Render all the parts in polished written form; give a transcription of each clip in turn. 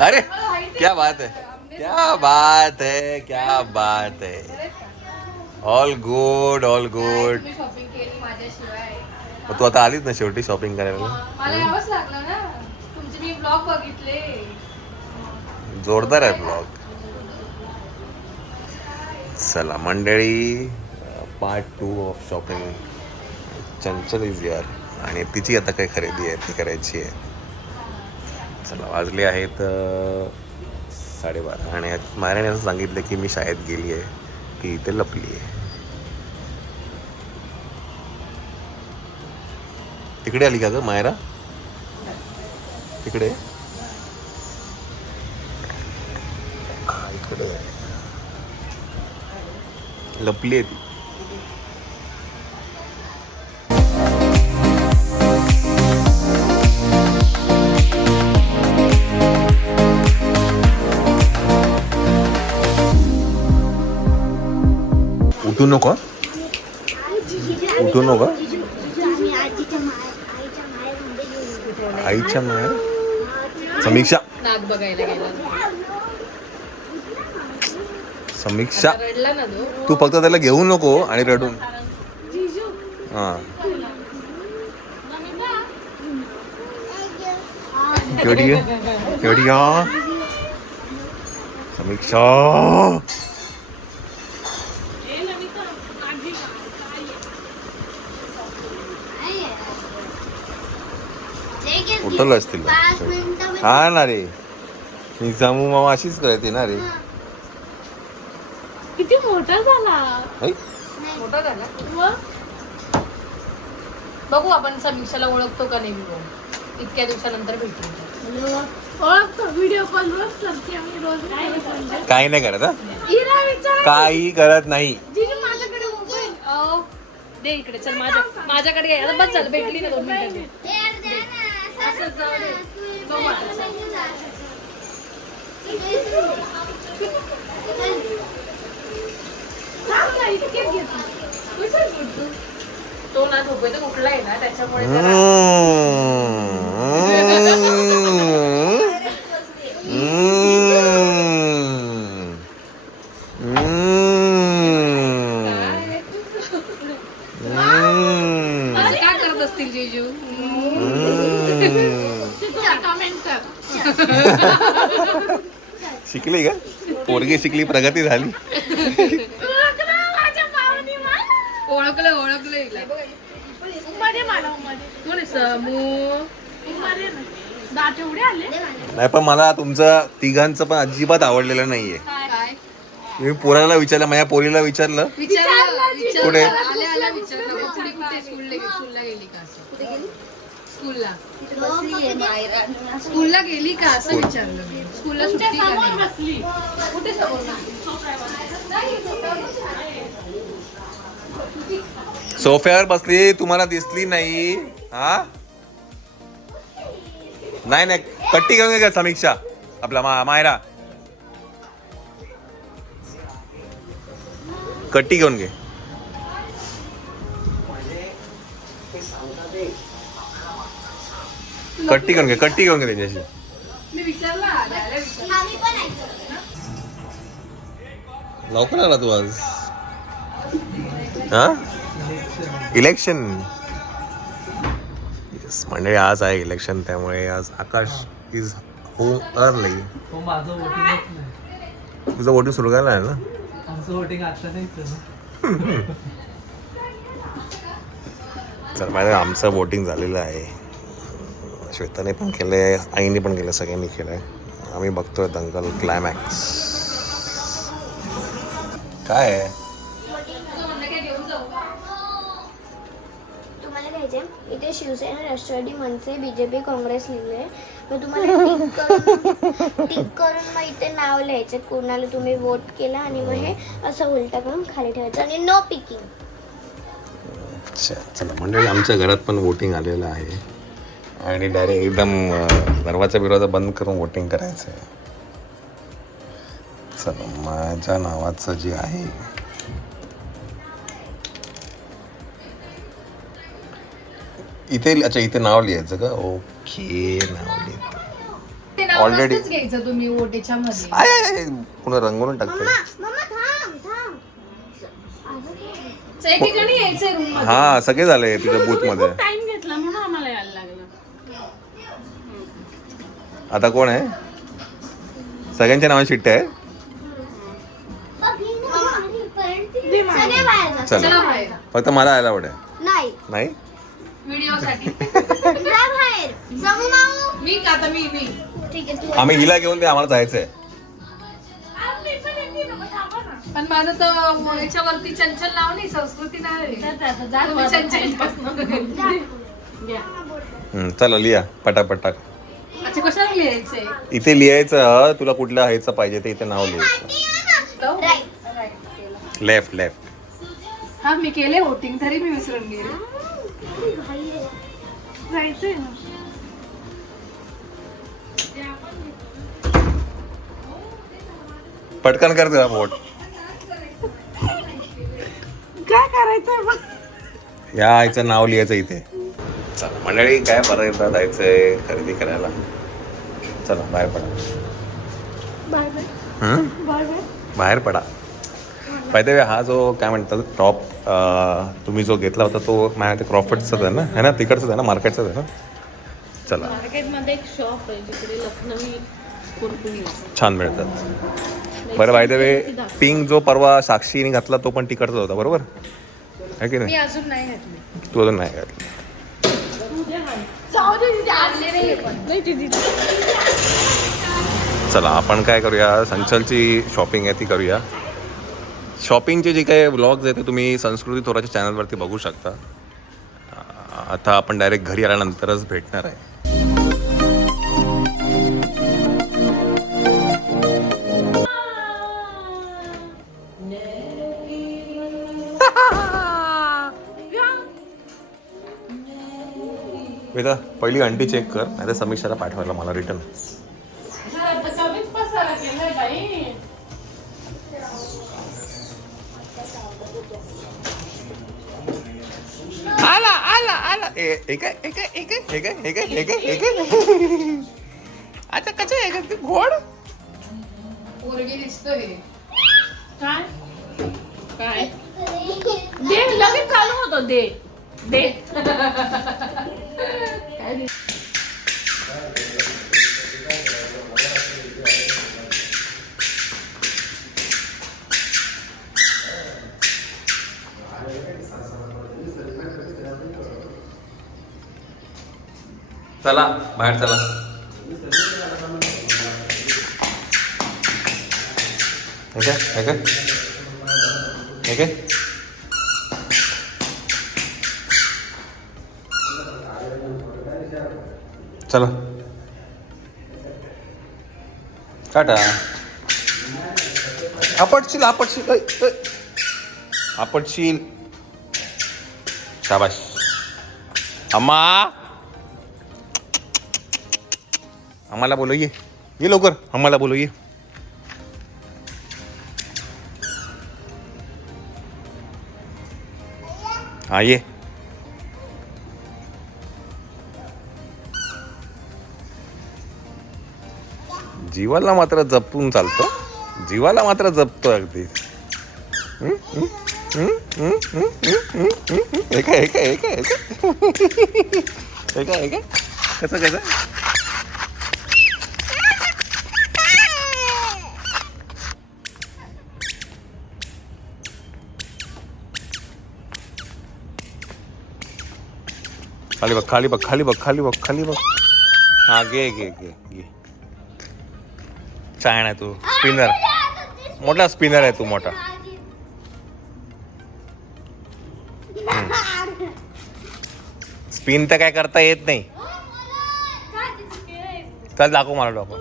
अरे क्या बात है, क्या बात है, क्या बात है. All good, all good. Shopping केली माझ्याशिवाय. तू आता आलीच ना शेवटी शॉपिंग करायला. मला यावंच लागलं ना, तुमचे मी ब्लॉग बघितले. जोरदार आहे ब्लॉग. चला मंडळी, part 2 of shopping. Chanchal is यार, आणि तिची आता काही खरेदी आहे ती करायची आहे. चला वाजले आहेत 12:30 आणि मायराने असं सांगितलं की मी शाळेत गेली आहे की इथे लपली आहे. तिकडे आली का ग मायरा? तिकडे इकडे लपली आहे ती. उठू नको, उठू नको. आईच्या माया. समीक्षा, नाक बघायला गेला. समीक्षा रडला ना तू फक्त त्याला घेऊ नको आणि रडून. हां केवढी आहे, केवढी आहे समीक्षा. उठवलं असतील हा ना रे. मी जामू मामा अशीच करते ना रे. किती मोठा झाला. ऐ? मोठा झाला मग बघू आपण समीक्षाला ओळखतो का नाही. बघू इतक्या दिवसानंतर भेटू. ओळखतो, व्हिडिओ कॉल रोज करते आम्ही. रोज काही नाही करत. काही करत नाही. माझ्याकडे मोबाईल दे इकडे. चल माझ्याकडे घे. आता बस झालं, भेटली ना 2 मिनिटं. तो ना झोपेत उठला आहे ना त्याच्यामुळे काय करत असतील जीजू. शिकली का पोरगी? शिकली, प्रगती झाली. ओळखलं नाही पण मला तुमचं तिघांचं पण अजिबात आवडलेलं नाहीये. मी पोराला विचारलं, माझ्या पोरीला विचारलं कुठे स्कूलला गेली का असं विचारलं. स्कूलला सुट्टी का नाही? कुठे सोफ्यावर बसली, तुम्हाला दिसली नाही? हा नाही नाही, कट्टी घेऊन घे समीक्षा. आपला मायरा कट्टी घेऊन घे. कट्टी घेऊन घे, कट्टी घेऊन घे त्याच्याशी. लवकर आला तू आज. हा इलेक्शन. येस म्हणजे आज आहे इलेक्शन, त्यामुळे आज आकाश इज होम अर्ली. तुझं वोटिंग सुरू झालं आहे ना? चल माझं आमचं वोटिंग झालेलं आहे. श्वेताने पण केलंय, आईने पण केलं, सगळ्यांनी केलंय. आम्ही बघतोय दंगल क्लायमॅक्स. काय आहे? तुम्हाला घ्यायचे इथे शिवसेना, राष्ट्रवादी, मनसे, बीजेपी, काँग्रेस लिहिलंय. मग तुम्हाला टिक करून मग इथे नाव लिहायचं कोणाला तुम्ही वोट केला, आणि मग हे असं उलटा करून खाली ठेवायचं आणि नो पिकिंग. अच्छा चला मंडळी, आमच्या घरात पण वोटिंग आलेलं आहे आणि डायरेक्ट एकदम दरवाजा बिरवाजा बंद करून वोटिंग करायचं आहे. चला माझ्या नावाचं जे आहे इथे, अच्छा इथे नाव लिहायचं का? ओके नाव लिहितो. नाव Already- नसतंच घ्यायचं तुम्ही ओटेच्या मध्ये. आय पुन्हा रंगवून टाकतोय. मम्मा थांब एकेकाने यायचंय रूम मध्ये. हा सगळे झाले तुझ्या बूथ मध्ये. टाइम घेतला म्हणून आम्हाला यायला लागलं. आता कोण आहे? सगळ्यांच्या नावाची चिठ्ठी आहे. सगळे बाहेर जा. चला चला बाहेर. फक्त मला यायला आवडेल. नाही नाही व्हिडिओ साठी. जा बाहेर समू माऊ. मी का आता मी ठीक आहे तू आम्ही हिला घेऊन ते आम्हाला जायचंय. पण माझं तर याच्यावरती चंचल नाव नाही, संस्कृती नाव आहे. तुम्ही चंचल. चला लिहा पटापट टाक. अच्छा कशाला लिहायचंय? इथे लिहायचं तुला कुठलं ह्याचं पाहिजे ते इथे नाव लिहायचं. राईट. Left left. हा मी केले वोटिंग तरी मी विसरून गेले. जायचंय ना. पटकन कर तुला वोट. काय करायचंय मग? या आईचं नाव लिहायचं इथे. चला मंडळी काय परत जायचंय खरेदी करायला. चला बाहेर पडा. Bye bye. Bye bye. बाहेर पडा. पाहिजे हा जो काय म्हणतात टॉप तुम्ही जो घेतला होता तो माझ्या क्रॉफर्डचाच आहे ना, है ना, तिकडचाच आहे ना, मार्केटचाच आहे ना. चला मार्केटमध्ये एक शॉप आहे जिकडे लखनवी कुरकुरी छान मिळतात. बरं बाय द वे पिंक जो परवा साक्षीने घातला तो पण तिकडचा होता बरोबर आहे की मी नाही? अजून नाही घातली. तू अजून नाही घातला. चला आपण काय करूया, संचलची शॉपिंग आहे ती करूया. शॉपिंगचे जे काही व्लॉग्स आहेत ते तुम्ही संस्कृती थोराच्या चॅनलवरती बघू शकता. आता आपण डायरेक्ट घरी आल्यानंतरच भेटणार आहे. बेटा पहिली अंडी चेक कर, नाही तर समीक्षाला पाठवायला मला रिटर्न. आला आला आला. एक आता कसं आहे का घोड? पोरगी दिसतोय. काय काय दे लगेच चालू होतो. दे दे. काय दे? चला बाहेर चला. चला टाटा. आपटशील आपटशील आपटशील. शाबाश. अम्मा आम्हाला बोलो ये लवकर. आम्हाला बोलो ये. हा ये. जीवाला मात्र जपून चालतो. जीवाला मात्र जपतो अगदी. कसं कसं खाली बघ खाली बघ खाली बघ खाली बघ खाली बघ. हा घे घे घे घे. छान आहे तू स्पिनर. मोठा स्पिनर आहे तू मोठा. स्पिन तर काय करता येत नाही. चल दाखव मला दाखव.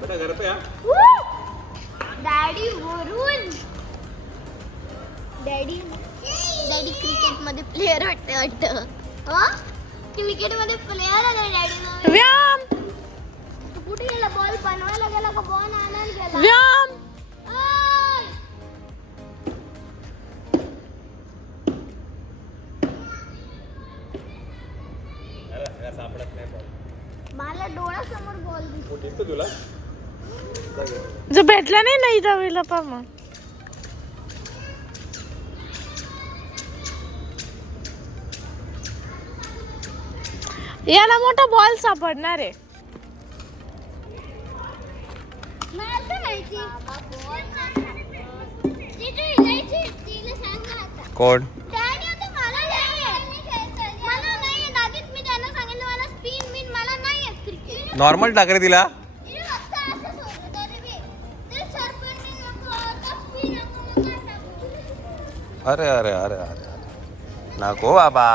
बेटा घर पे डॅडी वरून डॅडी क्रिकेट मध्ये प्लेअर वाटतं क्रिकेट मध्ये प्लेअर आला डॅडी व्यायाम तू कुठे गेला बॉल बनवायला गेला का बॉल आणायला गेला व्यायाम ओय! सापडत नाही मला डोळ्यासमोर बॉल दिसतो दिसतो तुला जो भेटला नाही ना इथं वेळेला पा मग याला मोठा बॉल सापडणार आहे. मला तर माहिती तिला सांगा आता कोण डॅडी आता मला नाही दादीत मी त्यांना सांगितलं मला स्पिन बिन मला नाही येत क्रिकेट नॉर्मल टाक रे तिला अरे अरे अरे अरे नको बाबा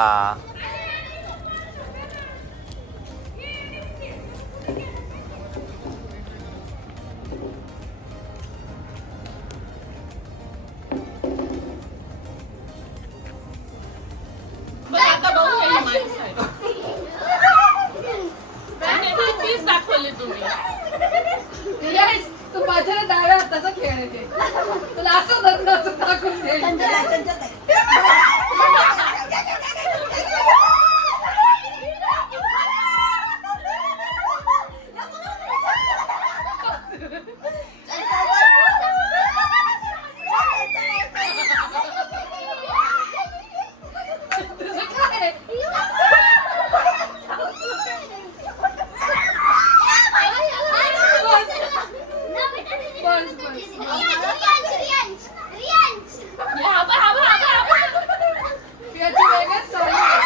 तू माझ्या डाव्या हाताचा खेळ आहे ते तुला असं धरून असं दाखवून दे. तुझं काय? याची वेगळंच चालू आहे.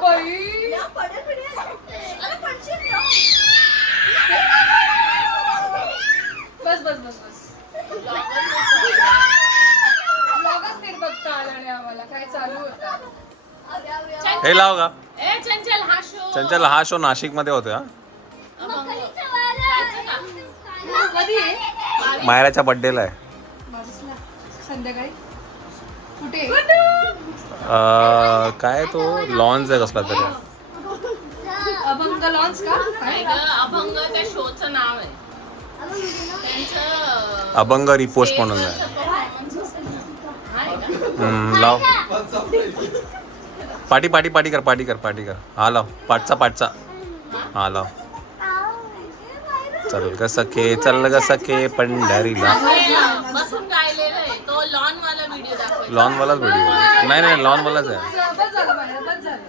बाई. बस बस बस बस ब्लॉगच नाही बघता आला नाही आम्हाला काय चालू होता. हे लाव का ए चंचल हा शो चंचल हा शो नाशिक मध्ये होता कधी आहे? मायराच्या बर्थडेला आहे बावीसला संध्याकाळी कुठे काय तो लॉन्च आहे कसला तरी अभंग लॉन्च का काय? अभंग त्या शोचं नाव आहे त्यांचं अभंग रिपोस्ट म्हणून आहे लाव पाटी पाटी पाटी कर पाटी कर पाटी कर हा लाव पाटचा हा लाव चल ग सखे चल ग सखे पंढरीला बसून गायलेलं आहे तो लॉन वाला व्हिडिओ दाखवायचा लॉन वालाच व्हिडिओ नाही लॉन वालाच आहे बस झालं बाहेर, बस झालं.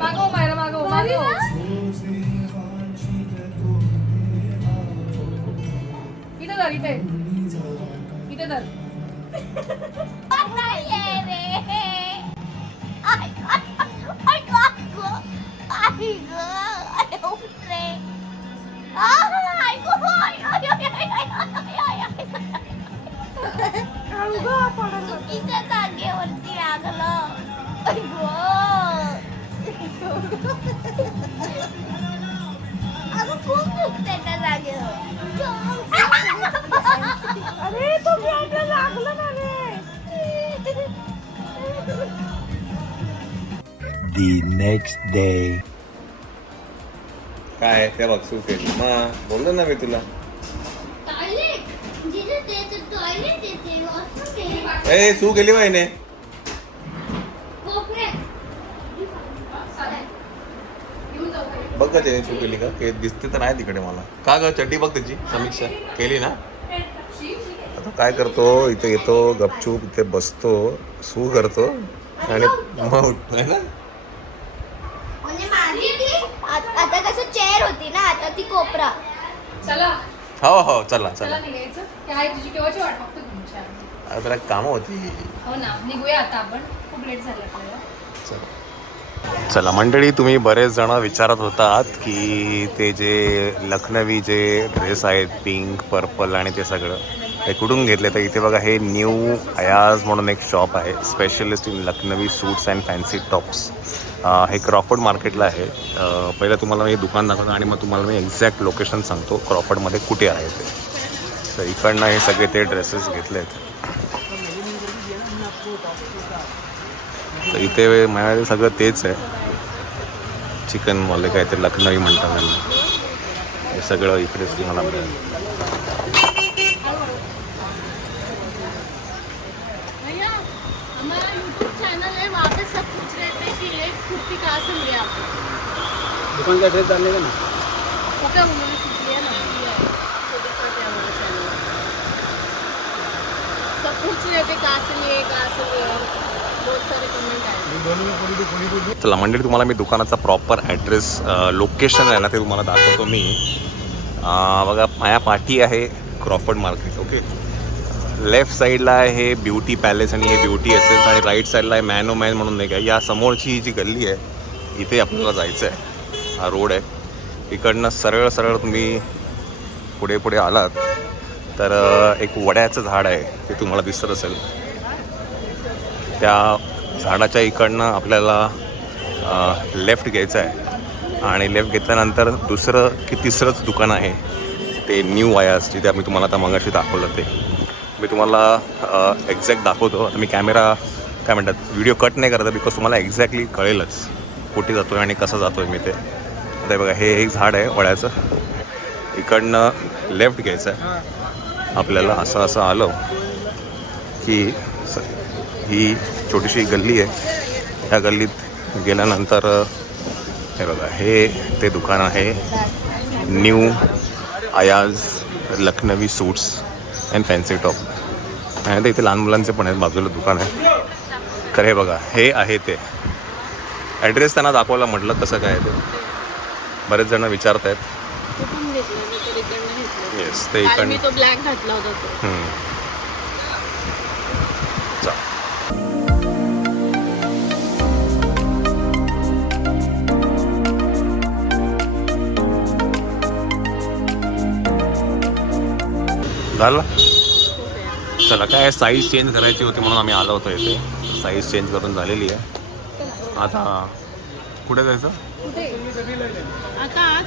मागव बाहेर मागव इथे धर इथे धर चुकीच्या जागेवरती लागलं अगं खूप दुखते त्या जागेवर अरे तो लागलं ना रे The next day काय ते बघ सू केली मग बोललो ना मी तुला टॉयलेट जिथे त्याचं टॉयलेट येते वॉशरूम ए सू केली बाईने कोपऱ्यात बघ का त्याने सू केली का के दिसते तर नाही तिकडे मला का ग चड्डी बघ त्याची समीक्षा केली ना आता काय करतो इथे येतो गपचूप इथे बसतो सू करतो आणि मग उठतो है ना म्हणजे माझी ती आता कसं चेअर होती ना आता ती कोपरा चला हो चला चला निघायचं काय तुझी केव्हाची वाट बघतो तुमच्या आता जरा कामं होती हो ना निघूया आता आपण खूप लेट झालं आपल्याला चला मंडळी तुम्ही बरेच जण विचारत होतात की ते जे लखनवी जे ड्रेस आहेत पिंक पर्पल आणि ते सगळं हे कुठून घेतले तर इथे बघा हे न्यू अयाज म्हणून एक शॉप आहे specialist in Lucknowi suits and fancy tops हे क्रॉफर्ड मार्केटला आहे. पहिलं तुम्हाला मी दुकान दाखवतो आणि मग तुम्हाला मी एक्झॅक्ट लोकेशन सांगतो क्रॉफर्डमध्ये कुठे आहे ते. तर इकडनं हे सगळे ते ड्रेसेस घेतले आहेत. तर इथे माझ्याकडे सगळं तेच आहे. चिकनवाले काय ते लखनवी म्हणतात त्यांना. हे सगळं इकडेच तुम्हाला मिळेल. भैया हमारा यूट्यूब चैनल है, वहाँ पे सब पूछ रहे थे कि ये कुर्ती कहाँ से लिया आपने? दुकान का एड्रेस डालने का ना. ओके, उन्होंने कुछ लिया ना, लिया है। तो दिखा दिया हमारा चैनल। सब पूछ रहे थे कहाँ से लिए, बहुत सारे कमेंट आए। चला मंडळी, तुम्हाला मी दुकानाचा प्रॉपर ॲड्रेस लोकेशन आहे ना ते तुम्हाला दाखवतो मी. बघा माझ्या पाठी आहे क्रॉफर्ड मार्केट. ओके, लेफ्ट साईडला आहे ब्युटी पॅलेस आणि हे ब्युटी एसेन्स आणि राईट साईडला आहे मॅन ओ मॅन म्हणून नाही का. या समोरची जी गल्ली आहे इथे आपल्याला जायचं आहे. हा रोड आहे. इकडनं सरळ सरळ तुम्ही पुढे पुढे आलात तर एक वड्याचं झाड आहे ते तुम्हाला दिसत असेल. त्या झाडाच्या इकडनं आपल्याला लेफ्ट घ्यायचं आहे आणि लेफ्ट घेतल्यानंतर दुसरं की तिसरंच दुकान आहे ते न्यू आयास, जिथे आम्ही तुम्हाला आता मगाशी दाखवलं. ते मी तुम्हाला एक्झॅक्ट दाखवतो. आता मी कॅमेरा काय म्हणतात व्हिडिओ कट नाही करत बिकॉज तुम्हाला एक्झॅक्टली कळेलच कुठे जातो आहे आणि कसं जातो आहे मी ते. आता बघा हे एक झाड आहे वड्याचं. इकडनं लेफ्ट घ्यायचं आहे आपल्याला. असं असं आलं की ही छोटीशी गल्ली आहे. ह्या गल्लीत गेल्यानंतर हे बघा हे ते दुकान आहे new Ayaz Lucknowi suits and fancy top. आणि ते इथे लहान मुलांचे पण आहेत, बाजूला दुकान आहे. तर हे बघा हे आहे ते ॲड्रेस त्यांना दाखवायला म्हटलं कसं काय ते. बरेच जण विचारत आहेत. कुठून घेतलं? मी तर इकडनं घेतलं. येस ते काल इकडनं. मी तो ब्लॅक घातला होता तो. झालं. चला काय साईज चेंज करायची होती म्हणून आम्ही आलो होतो इथे. साईज चेंज करून झालेली आहे. आता कुठे जायचं? कुठे आता आत?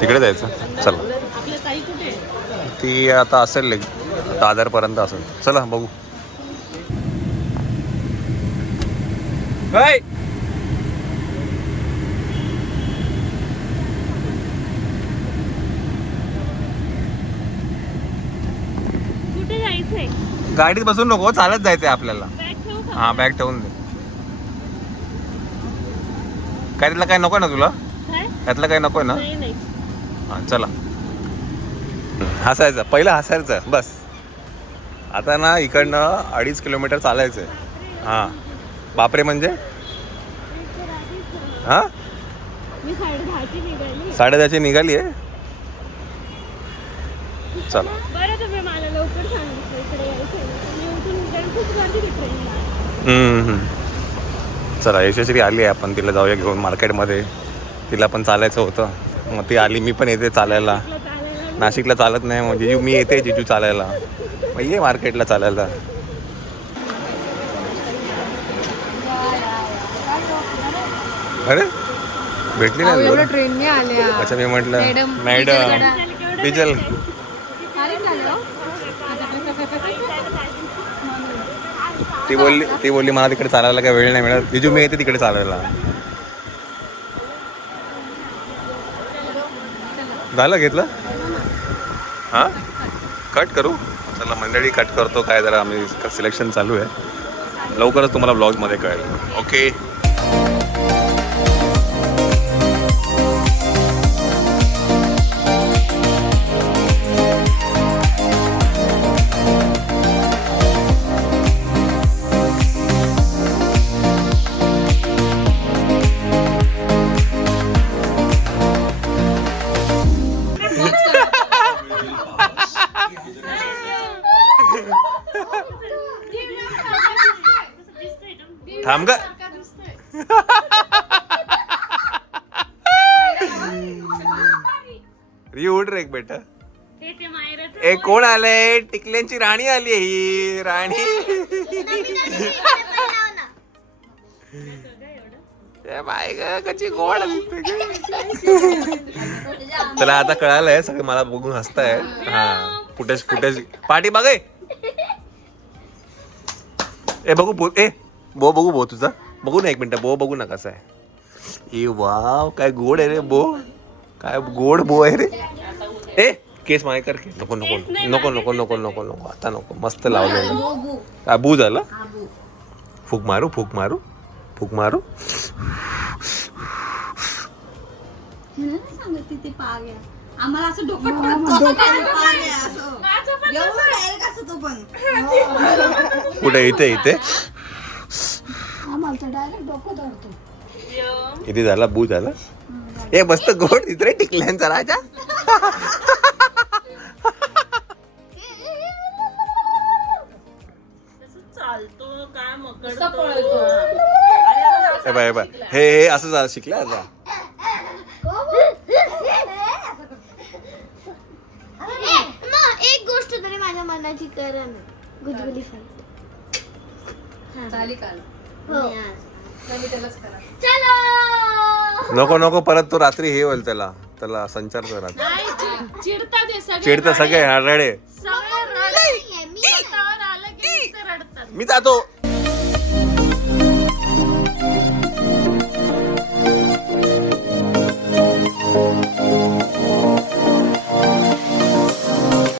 तिकडे जायचं. चला आपल्या ताई कुठे? ती आता असेल दादरपर्यंत असेल. चला बघू. कुठे जायचंय? गाडीत बसून नको, चालत जायचंय आपल्याला. बॅग ठेवू का? हां बॅग ठेवून दे. काय त्यातलं काय नको ना तुला? काय? त्यातलं काय नको ना? नाही नाही. हां चला. हसायचं पहिलं, हसायचं बस. आता ना इकडनं 2.5 किलोमीटर चालायचं आहे. हां बापरे म्हणजे हां मी 10:30ची निघाली. 10:30ची निघाली आहे. चला बरं तुम्ही मला लवकर सांगितलं इकडे यायचं. मी उठून निघाली, खूप गर्दी आहे ट्रेनला. चला यशस्वी आली आहे. आपण तिला जाऊया घेऊन मार्केटमध्ये. तिला पण चालायचं होतं मग ती आली. मी पण येते चालायला. नाशिकला चालत नाही मग जिजू मी येते जिजू चालायला. मग ये मार्केटला चालायला. अरे भेटली नाही तुला? ट्रेनने आल्या. अच्छा मी म्हटलं मॅडम डिझेल. ती बोलली मला तिकडे चालायला काय वेळ नाही मिळत. जिजू मी येते तिकडे चालायला. झालं घेतलं. हां कट करू. चला मंडळी कट करतो. काय जरा आम्ही सिलेक्शन चालू आहे. लवकरच तुम्हाला ब्लॉगमध्ये कळेल. ओके थांब ग. उठ रे एक बेटा. ए कोण आलंय? टिकल्यांची राणी आली आहे ही राणी. ए बाय ग, कशी गोड दिसते ग. त्याला आता कळालंय सगळं मला बघून हसताय. हा फुटेज पाठी बघ. ए बघू बो बघू बो तुझा बघू ना 1 मिनिट बो बघू ना कसा आहे. ए वाव काय गोड आहे रे बो. काय गोड बो आहे रे. ए केस माय कर केस. नको नको नको नको नको नको नको आता नको. मस्त लावलेलं. काय बू झालं. फूक मारू फूक मारू फूक मारू. सांगत तिथे पाग आहे. आम्हाला असं डोकं ठेवत पाग आहे असं. एवढं डायरेक्ट असं तो पण. कुठे इथे इथे आम्हाला डायरेक्ट डोकं धरतो. किती झाला बू झाला. ए मस्त गोड तिथे टिकल्यांचा राजा. चालतो काय नुसता मकरतो. पळतो. ए बाय बाय हे असं झालं शिकलं आता. एक गोष्ट तरी माझ्या मनाची करा ना. गुदगुली झाली काल हो. नाही, मी त्यालाच करा. चलो नको नको परत तो रात्री हे होईल त्याला संचार करा. नाही, चिडतात हे सगळे. चिडतं सगळे रडे. सगळे रडे. स्वतःवर आलं की नुसतं रडतात. मी जातो.